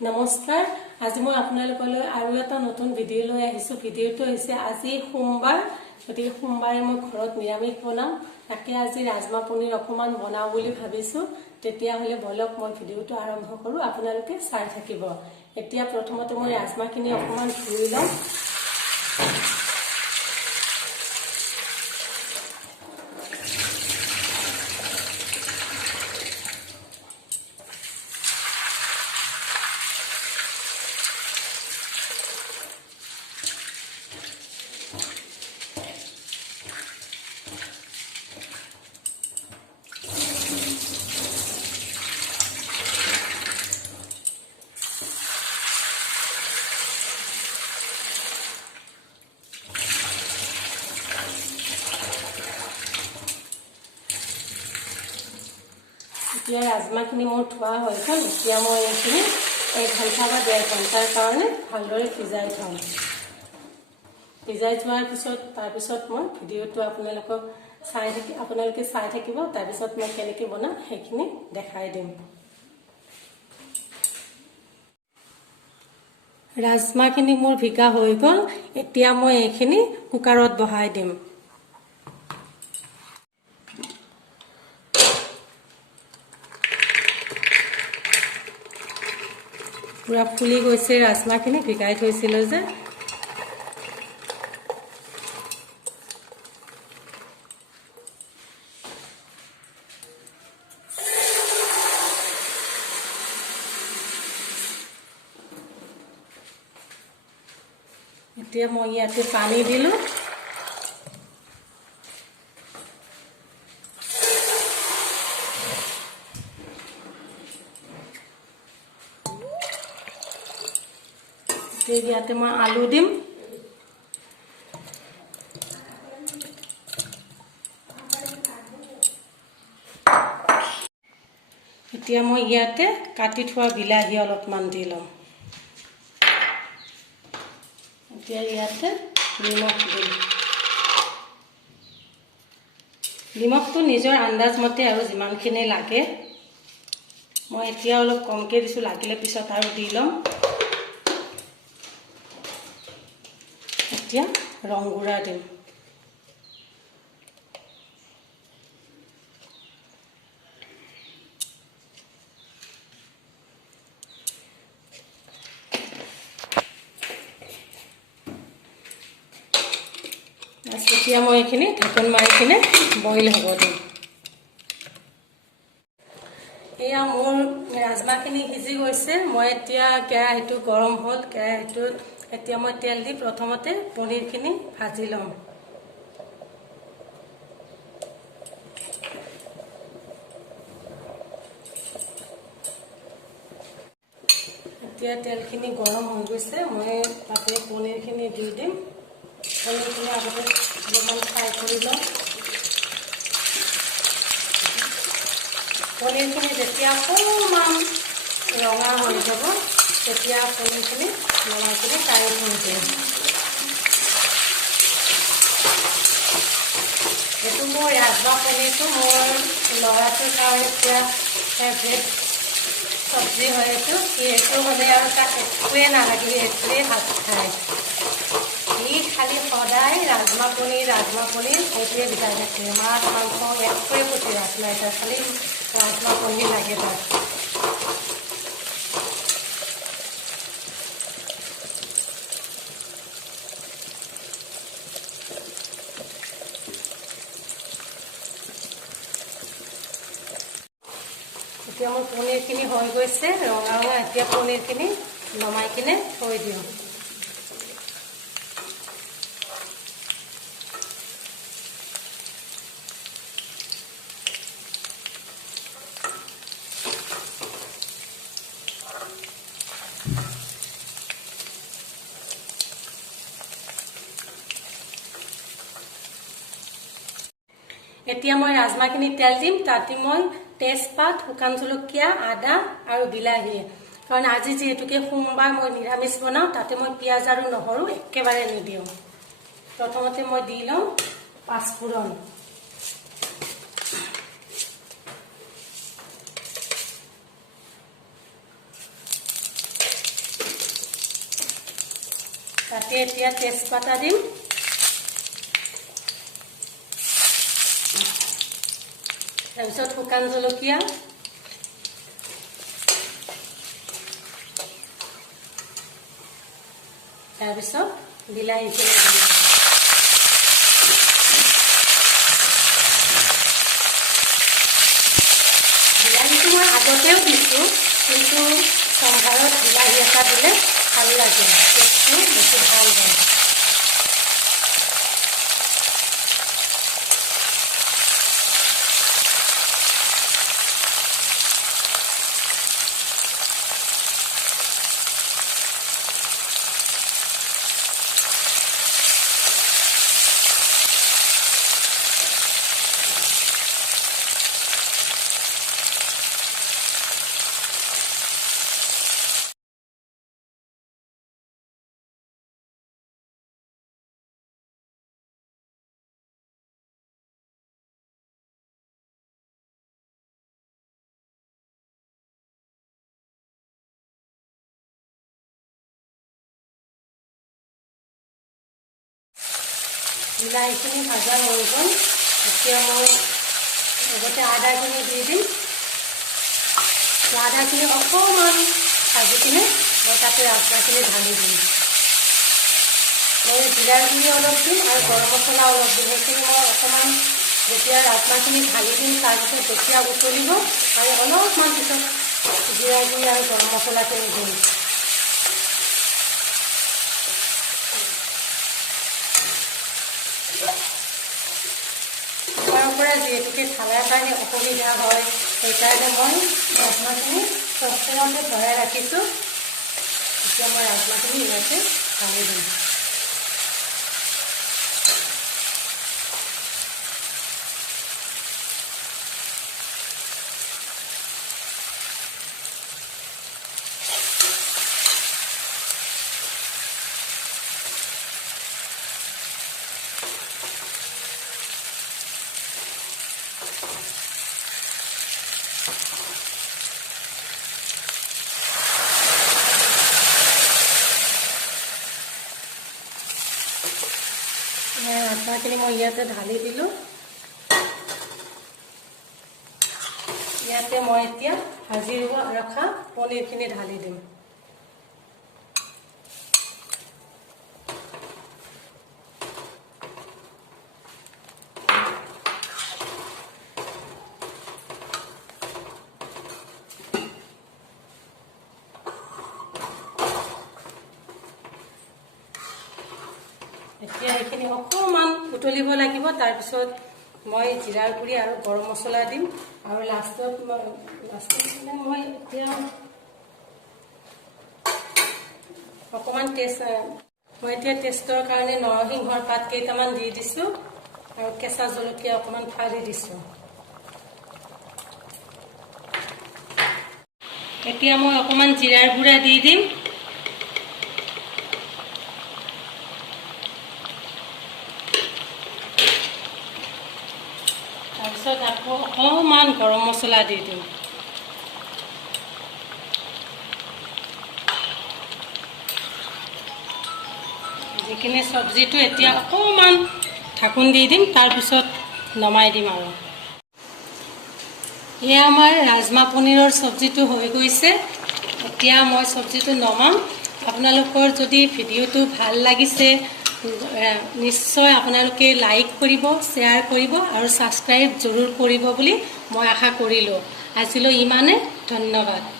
নমস্কাৰ আজি মই আপোনালোকলৈ আৰু এটা নতুন ভিডিঅ' লৈ আহিছো ভিডিঅ'টো হৈছে আজি সোমবাৰ গতিকে সোমবাৰে মই ঘৰত নিৰামিষ বনাম তাকে আজি ৰাজমা পনীৰ অকমান বনাও বুলি ভাবিছো তেতিয়া হলে বলক মই ভিডিঅ'টো আৰম্ভ কৰো আপোনালোকে চাই থাকিব এতিয়া প্ৰথমতে মই ৰাজমাখিনি অকমান ধুই লম এতিয়া ৰাজমাখিনি মোৰ ধোৱা হৈ গ'ল এতিয়া মই এইখিনি 1 ঘণ্টা বা 1.5 ঘণ্টাৰ কাৰণে ভালদৰে ভিজাই থম ভিজাই থোৱাৰ পিছত তাৰপিছত মই ভিডিঅ'টো আপোনালোকে চাই থাকিব তাৰপিছত মই কেনেকৈ বনাম সেইখিনি দেখাই দিম ৰাজমাখিনি মোৰ ভিগা হৈ গ'ল এতিয়া মই এইখিনি কুকাৰত বহাই দিম পুৰা ফুলি গৈছে ৰাজমাখিনি ভিগাই থৈছিলো যে এতিয়া মই ইয়াতে পানী দিলো ইয়াতে মই আলু দিম এতিয়া মই ইয়াতে কাটি থোৱা বিলাহী অলপমান দি লম এতিয়া ইয়াতে নিমখ দিম নিমখটো নিজৰ আন্দাজ মতে আৰু যিমানখিনি লাগে মই এতিয়া অলপ কমকে দিছো লাগিলে পিছত আৰু দি লম এতিয়া ৰং গুড়া দিম এতিয়া মই এইখিনি ঢাকন মাৰি কিনে বইল হ'ব দিম এয়া মোৰ ৰাজমাখিনি সিজি গৈছে মই এতিয়া কেৰাহীটো গৰম হ'ল কেৰাহীটোত এতিয়া মই তেল দি প্ৰথমতে পনীৰখিনি ভাজি লম এতিয়া তেলখিনি গৰম হৈ গৈছে মই তাতে পনীৰখিনি দি দিম পনীৰখিনি আগতে অলপমান ফ্ৰাই কৰি লম পনীৰখিনি যেতিয়া অকণমান ৰঙা হৈ যাব তেতিয়া পনীৰখিনি নমাই কিনে কাঢ়ি থৈ দিম এইটো মোৰ ৰাজমা পনীৰটো মোৰ ল'ৰাটোৰ কাৰণে পুৰা ফেভৰেট চব্জি হয় এইটো হ'লে আৰু তাক একোৱে নালাগে এইটোৱে ভাত খায় ই খালি সদায় ৰাজমা পনীৰ সেইটোৱে বিচাৰি থাকে মাছ মাংস একোৱে প্ৰতি ৰাখ নাই তাৰ খালি ৰাজমা পনীৰ লাগে তাক এতিয়া মোৰ পনীৰখিনি হৈ গৈছে ৰঙা এতিয়া পনীৰখিনি নমাই কিনে থৈ দিওঁ এতিয়া মই ৰাজমাখিনি তেল দিম তাতে মই তেজপাত শুকান জলকীয়া আদা আৰু বিলাহী কাৰণ আজি যেহেতুকে সোমবাৰ মই নিৰামিষ বনাও তাতে মই পিয়াজ আৰু নহৰু একেবাৰে নিদিওঁ প্ৰথমতে মই দি লম পাঁচফোৰণ তাতে এতিয়া তেজপাতা দিম, তাৰপিছত শুকান জলকীয়া, তাৰপিছত বিলাহীখিনি দিম। বিলাহীটো মই আগতেও দিছোঁ, কিন্তু সম্ভাৰত বিলাহী এটা দিলে ভাল লাগে, টেষ্টটো বেছি ভাল হয়। বিলাহীখিনি ভাজা হৈ গ'ল। এতিয়া মই লগতে আদাখিনি দি দিম। আদাখিনি অকণমান ভাজি কিনে মই তাতে ৰাজমাহখিনি ঢালি দিম। মই জিৰাৰ গুড়ি অলপ দিম আৰু গৰম মছলা অলপ দিম। সেইখিনি মই অকণমান যেতিয়া ৰাজমাহখিনি ঢালি দিম, তাৰপিছত যেতিয়া উতলিব আৰু অলপমান পিছত জিৰাৰ গুড়ি আৰু গৰম মছলাখিনি দিম। কুকাৰৰ পৰা যিহেতুকে ঢালাৰ কাৰণে অসুবিধা হয়, সেইকাৰণে মই ৰাজমাহখিনি চচপেনতে ভৰাই ৰাখিছোঁ। এতিয়া মই ৰাজমাহখিনি ইয়াতে ঢালি দিম। ৰাজমাহখিনি মই ইয়াতে ঢালি দিলোঁ। ইয়াতে মই এতিয়া ভাজি ৰখা পনীৰখিনি ঢালি দিম। এতিয়া এইখিনি অকণমান উতলিব লাগিব। তাৰপিছত মই জিৰাৰ গুড়ি আৰু গৰম মছলা দিম আৰু লাষ্টত মই এতিয়া অকণমান মই এতিয়া টেষ্টৰ কাৰণে নৰসিংহৰ পাত কেইটামান দি দিছোঁ আৰু কেঁচা জলকীয়া অকণমান ফালি দিছোঁ। এতিয়া মই অকণমান জিৰাৰ গুড়া দি দিম। তাৰপিছত আকৌ অকণমান গৰম মছলা দি দিম। যিখিনি চব্জিটো এতিয়া অকণমান ঢাকোন দি দিম, তাৰপিছত নমাই দিম। আৰু এয়া আমাৰ ৰাজমাহ পনীৰৰ চব্জিটো হৈ গৈছে। এতিয়া মই চব্জিটো নমাম। আপোনালোকৰ যদি ভিডিঅ'টো ভাল লাগিছে, নিশ্চয় আপোনালোকে লাইক কৰিব, শ্বেয়াৰ কৰিব আৰু ছাবস্ক্ৰাইব জৰুৰ কৰিব বুলি মই আশা কৰিলোঁ। আজিলৈ ইমানে, ধন্যবাদ।